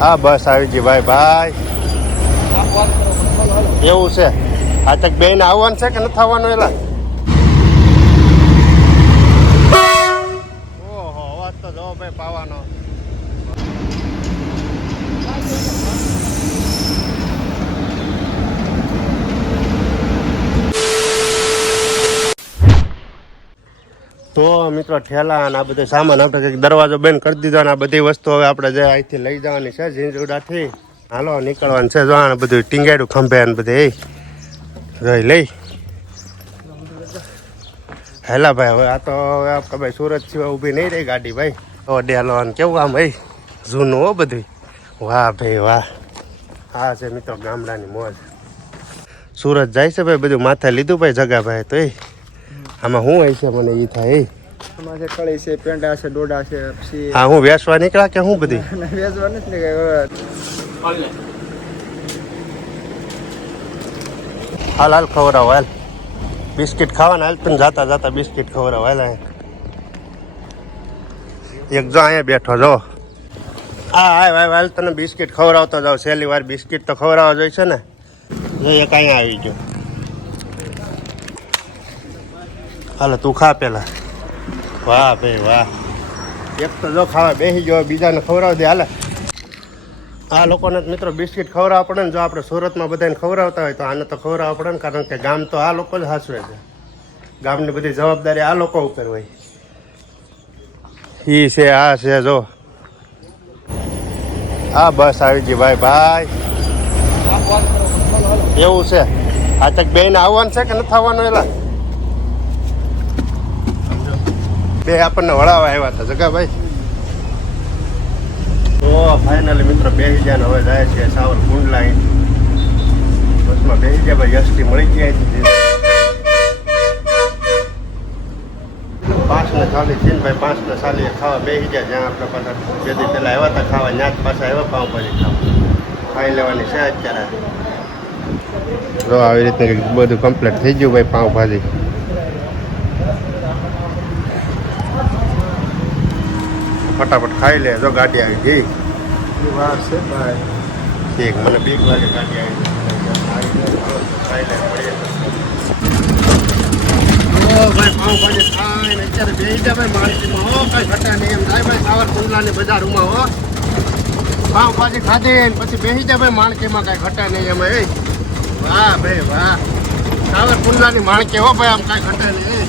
હા બસ આવી ગઈ ભાઈ એવું છે. આ તક બેન આવવાનું છે કે નથી આવવાનું? એલા ઓહો અવાજ તો જો ભાઈ પાવાનો. તો મિત્રો ઠેલા અને આ બધો સામાન આપણે કંઈક દરવાજો બંધ કરી દીધો અને આ બધી વસ્તુ હવે આપણે જે અહીંથી લઈ જવાની છે ઝીંઝુડાથી. હાલો નીકળવાનું છે. જો આને બધું ટીંગાડ્યું ખંભે અને બધે લઈ હેલા ભાઈ. હવે આ તો હવે આપણે ભાઈ સુરત સિવાય ઊભી નહીં રહી ગાડી ભાઈ. તો ડેલો અને કેવું આમ ભાઈ જૂનું હો બધું. વાહ ભાઈ વાહ. હા છે મિત્રો ગામડાની મોજ. સુરત જાય છે ભાઈ બધું માથે લીધું ભાઈ જગા ભાઈ. તો આમાં શું હોય છે મને એ થાય છે કળી છે, પેંડા છે, ડોડા છે. હા હું વેસવા નીકળ્યા કે હું બધી વેચવા નથી ને હાલ હાલ ખવડાવો હાલ. બિસ્કિટ ખાવાના હાલ તને જાતા જાતા બિસ્કિટ ખવડાવો હાલ. એક જો અહીંયા બેઠો જો. હા હાલ તને બિસ્કિટ ખવડાવતો જાવ. છેલ્લી વાર બિસ્કિટ તો ખવડાવવા જોઈએ છે ને. જો એક અહીંયા આવી ગયો. હાલો તું ખા પેલા. વાહ ભાઈ વાહ. એક તો જો ખાવા બેસી ગયો, બીજાને ખવડાવી દે હાલે. આ લોકોને મિત્રો બિસ્કિટ ખવડાવવા પડે ને. જો આપણે સુરતમાં બધાને ખવડાવતા હોય તો આને તો ખવડાવવા પડે ને, કારણ કે ગામ તો આ લોકો જ હાચવે છે. ગામની બધી જવાબદારી આ લોકો ઉપર હોય. ઈ છે આ છે જો. હા બસ આવી ગઈ ભાઈ. એવું છે. આ તક બેન આવવાનું છે કે નથી આવવાનું? એલા બે આપણને વળાવવા આવ્યા હતા જગા ભાઈ. તો ફાઇનલી મિત્રો બેસી ગયા ને હવે જાય છે સાવરકુંડ લાઈન. બસમાં બેસી ગયા ભાઈ. એસટી મળી ગયા હતી 5:40 છે ને ભાઈ. 5:40 ખાવા બેસી ગયા. જ્યાં આપણે પાછા જેથી પેલા આવ્યા હતા ખાવા ત્યાં જ પાછા આવ્યા પાઉંભાજી ખાવા. ખાઈ લેવાની છે અત્યારે. જો આવી રીતે બધું કમ્પ્લીટ થઈ ગયું ભાઈ પાઉંભાજી. ફટાફટ ખાઈ લે. જો ગાડી આવી ગઈ. વાર છે ભાઈ. ઠીક મને બીક લાગે ગાડી આવી ખાઈ લે. ઓ ભાઈ પાઉંભાજી ખાઈને અત્યારે બેસી જાય ભાઈ માર્કેટમાં. હો કઈ ઘટા નહીં એમ થાય ભાઈ. સાવરકુંડલાની બજારમાં હો પાઉંભાજી ખાધી ને પછી બેસી જાય ભાઈ માણકીમાં. કાંઈ ઘટા નહીં એમાં. વાહ ભાઈ વાહ. સાવરકુંડલાની માણકી હો ભાઈ. આમ કાંઈ ઘટા નહીં.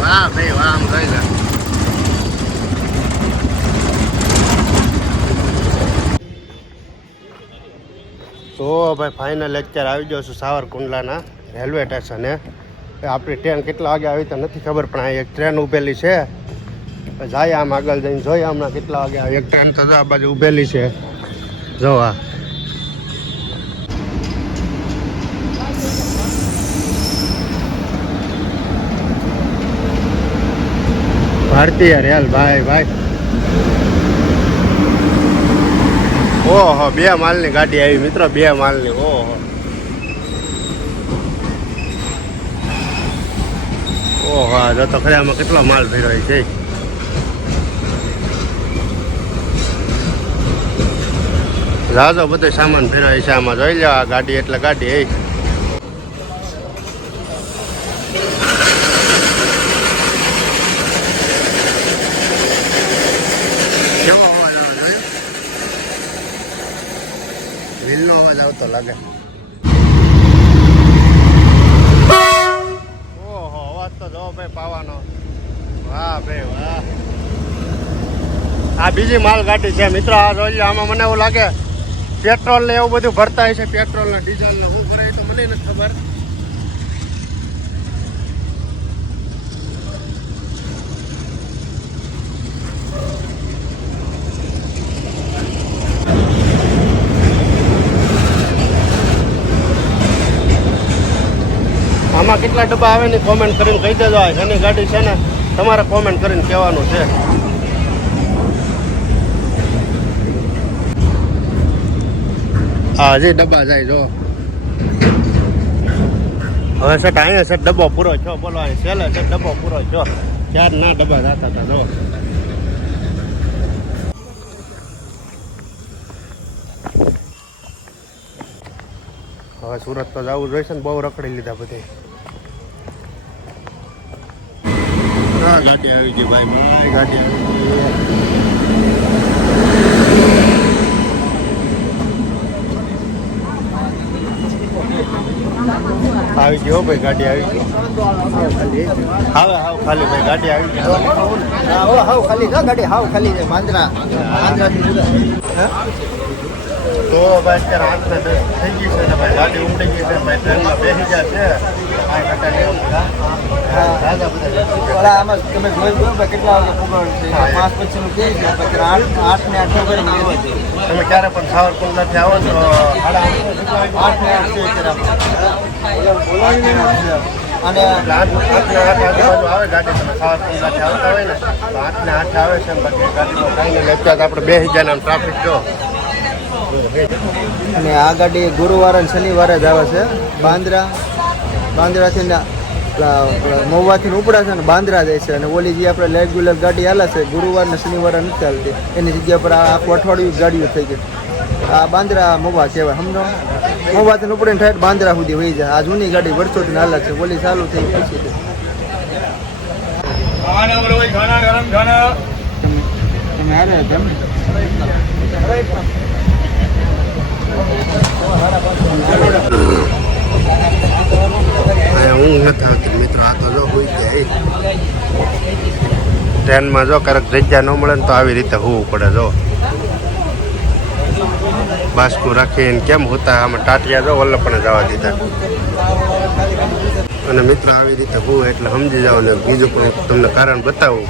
વાહ ભાઈ વાહ. આમ જોઈ લે. તો ભાઈ ફાઇનલ અત્યારે આવી ગયો છું સાવરકુંડલાના રેલવે સ્ટેશને. આપણી ટ્રેન કેટલા વાગે આવી તો નથી ખબર, પણ આ એક ટ્રેન ઊભેલી છે. જાય આમ આગળ જઈને જોઈએ હમણાં કેટલા વાગે આવે. એક ટ્રેન તો આ બાજુ ઊભેલી છે જો. આ ભારતીય રેલ ભાઈ. ઓહો 2 માલની ગાડી આવી મિત્રો. 2 માલની. ઓહો જો તો ખરે આમાં કેટલો માલ ભર્યો છે. રાજો બધો સામાન ભર્યો છે આમાં. જોઈ લો આ ગાડી એટલે ગાડી. કેવો અવાજ આવે? વ્હીલનો અવાજ આવતો લાગે. ઓહો અવાજ તો જો ભાઈ પાવાનો. વાહ ભાઈ વાહ. આ બીજી માલગાડી છે મિત્રો. આ જોઈ આમાં મને એવું લાગે પેટ્રોલ ને એવું બધું ભરતા હોય છે. પેટ્રોલ ને ડીઝલ ને શું ભરાય તો મને નથી ખબર. આમાં કેટલા ડબ્બા આવે ને કોમેન્ટ કરીને કહી દેજો. એની ગાડી છે ને તમારે કોમેન્ટ કરીને કહેવાનું છે. હા હજી ડબ્બા જાય જો. હવે સેટ અહીંયા સેટ ડબ્બો પૂરો છો. બોલો અહીં છેલ્લે સેટ ડબ્બો પૂરો છો. 4 ના ડબ્બા જતા હતા જો. હવે સુરત તો જવું જોઈશે ને, બહુ રખડી લીધા બધે. ગાડી આવી ગઈ ભાઈ, ગાડી આવી ગયો ભાઈ, ગાડી આવી ગઈ. હાવ ખાલી ભાઈ, ગાડી આવી ગઈ. હાવ ખાલી ગાડી, હાવ ખાલી છે. માંદરા તો ભાઈ અત્યારે 8 ને 10 થઈ ગઈ છે ને ભાઈ, ગાડી ઉમડી ગઈ છે ભાઈ, ટ્રેનમાં બેસી ગયા છે. આમાં તમે જોઈ ગયો કેટલા વાગે પુગાડ છે? 5 પછીનું કે છે, 8 ને 8 કરીને આવવા છે. તમે ક્યારે પણ સાવરકુંડલાથી આવો તો 8 ને 8 છે અને 8 ને 8 આજુબાજુ આવે ગાડી. તમે સાવરકુંડલાથી આવતા હોય ને તો 8 ને 8 આવે છે. બાકી ગાડીમાં કાંઈ નહીં, અત્યારે આપણે બેસી ગયા ને ટ્રાફિક જો. અને આ ગાડી ગુરુવારે અને શનિવારે જ આવે છે. બાંદ્રાથી મહુવાથી ઉપડા છે ને બાંદ્રા જાય છે. અને ઓલી જે આપણે રેગ્યુલર ગાડી હાલે છે ગુરુવાર ને શનિવારે નથી ચાલતી, એની જગ્યા પર આખું અઠવાડિયું ગાડીઓ થઈ ગઈ. આ બાંદ્રા મહુવા કહેવાય, સમજો. મહુવાથી ઉપડીને ઠેઠ બાંદ્રા સુધી વહી જાય. આ જૂની ગાડી વર્ષોથી હાલે છે, ઓલી ચાલુ થઈ પછી તમે હારે હતા ને? હું નથી આવતી મિત્રો, આ તો જો હોઈ જાય. ટ્રેનમાં જો ક્યારેક જગ્યા ન મળે ને તો આવી રીતે હોવું પડે. જો બાસ્કુ રાખીને કેમ હોતા, આમાં ટાટિયા જો વલ્લભ જવા દીધા. અને મિત્રો આવી રીતે હોવું એટલે સમજી જાવ ને. બીજું પણ તમને કારણ બતાવું,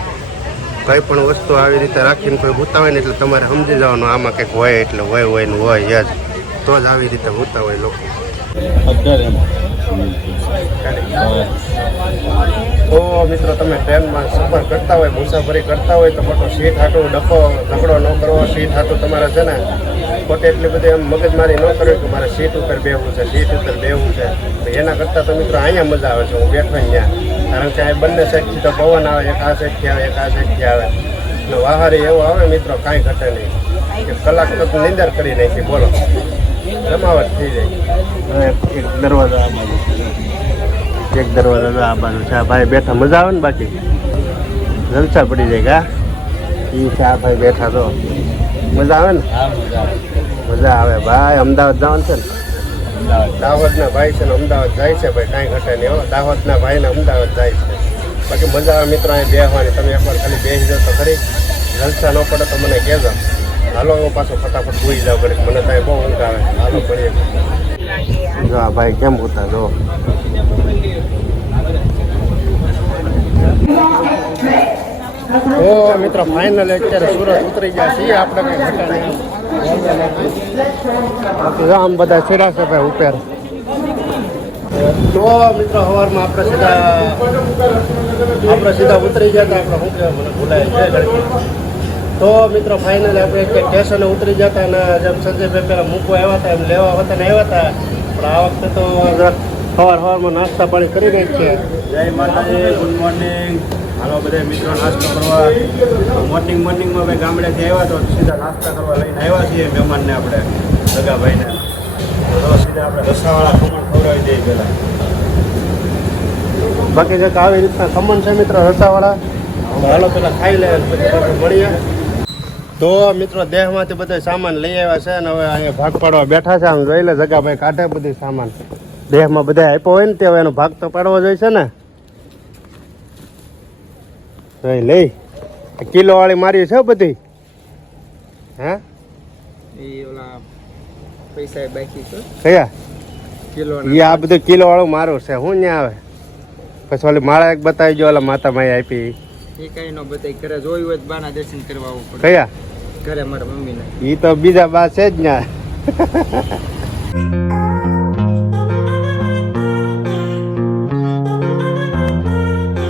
કંઈ પણ વસ્તુ આવી રીતે રાખીને કોઈ હોતા હોય ને એટલે તમારે સમજી જવાનું આમાં કંઈક હોય એટલે હોય ને હોય જ, તો જ આવી રીતે હોતા હોય લોકો. તો મિત્રો તમે ટ્રેનમાં સફર કરતા હોય, મુસાફરી કરતા હોય તો ખોટો સીટ હાટું ઝઘડો ન કરવો. સીટ હાટું તમારે છે ને પોતે એટલી બધી એમ મગજમારી ન કરવી કે મારે સીટ ઉપર બેહવું છે, સીટ ઉપર બેહવું છે. તો એના કરતાં તો મિત્રો અહીંયા મજા આવે છે, હું બેઠો અહીંયા. કારણ કે આ બંને સાઈડથી તો પવન આવે, એક આ સાઈડથી આવે, એક આ સાઈડથી આવે. અને વાહારી એવું આવે મિત્રો, કાંઈ ઘટે નહીં. કે કલાક તો નિંદર કરી નાખી, બોલો જમાવટ થઈ જાય. એક દરવાજો આ બાજુ, એક દરવાજો આ બાજુ છે. આ ભાઈ બેઠા મજા આવે ને, બાકી જલસા પડી જાય. કા એ છે આ ભાઈ બેઠા તો મજા આવે ને, મજા આવે ભાઈ. અમદાવાદ જવાનું છે ને, દાહોદના ભાઈ છે ને અમદાવાદ જાય છે ભાઈ, કાંઈ ઘટે નહીં હો. દાહોદના ભાઈ ને અમદાવાદ જાય છે. બાકી મજા આવે મિત્રો અહીં બેસવાની. તમે એકવાર ખાલી બેસી જાઓ તો ખરી, જલસા ન પડે તો મને કહેજો. હાલો હું પાછો ફટાફટ ભૂઈ જાઉં ઘડીક, મને ત્યાં બહુ ઊંઘ આવે. હાલો ભણીએ. જો આ ભાઈ કેમ હોતા જો. ઓ મિત્રો ફાઇનલ અત્યારે સુરત ઉતરી ગયા છીએ આપણે, કંઈ ઘટા નહીં. આમ બધા છેડા છે ભાઈ ઉપર. તો મિત્રો સવારમાં આપણે સીધા ઉતરી ગયા હતા. આપણે શું કહેવાય મને ભૂલાય છે ઘડી. તો મિત્રો ફાઇનલ આપણે સ્ટેશને ઉતરી જતા અને જેમ સંજયભાઈ પહેલાં મૂકવા આવ્યા હતા એમ લેવા વતન આવ્યા હતા. પણ આ વખતે તો સવારમાં નાસ્તા પાણી કરી રહી છે. જય માતાજી, ગુડ મોર્નિંગ. હાલો બધા મિત્રો નાસ્તો કરવા. મોર્નિંગમાં ભાઈ ગામડેથી આવ્યા તો સીધા નાસ્તા કરવા લઈને આવ્યા છીએ મહેમાનને, આપણે સગાભાઈને. તો સીધા આપણે રસાવાળા ખમણ ખવડાવી દઈએ પહેલાં. બાકી જે આવી રીતના ખમણ છે મિત્રો રસાવાળા, હાલો પેલા ખાઈ લે પછી મળીએ. તો મિત્રો દેહમાંથી બધો સામાન લઈ આવ્યા છે અને હવે અહીંયા ભાગ પાડવા બેઠા છે. આમ જોઈ લે જગાભાઈ કાઢે બધી સામાન. દેહમાં બધા આપ્યો હોય ને તે હવે એનો ભાગ તો પાડવો જોઈએ છે ને. જોઈ લઈ કિલો વાળી મારી છે બધી. હે એ ઓલા પૈસા બાકી છે કયા કિલો? એ આ બધું કિલો વાળું મારું છે. હું ત્યાં આવે પછી ઓલી માળા એક બતાવી જો, ઓલા માતા માઈ આપી. એ કઈ નો બતાવી, ઘરે જોયું હોય બાના દર્શન કરવા આવવું પડે. કયા? ઘરે મારા મમ્મીને. એ તો બીજા બા છે જ ત્યાં.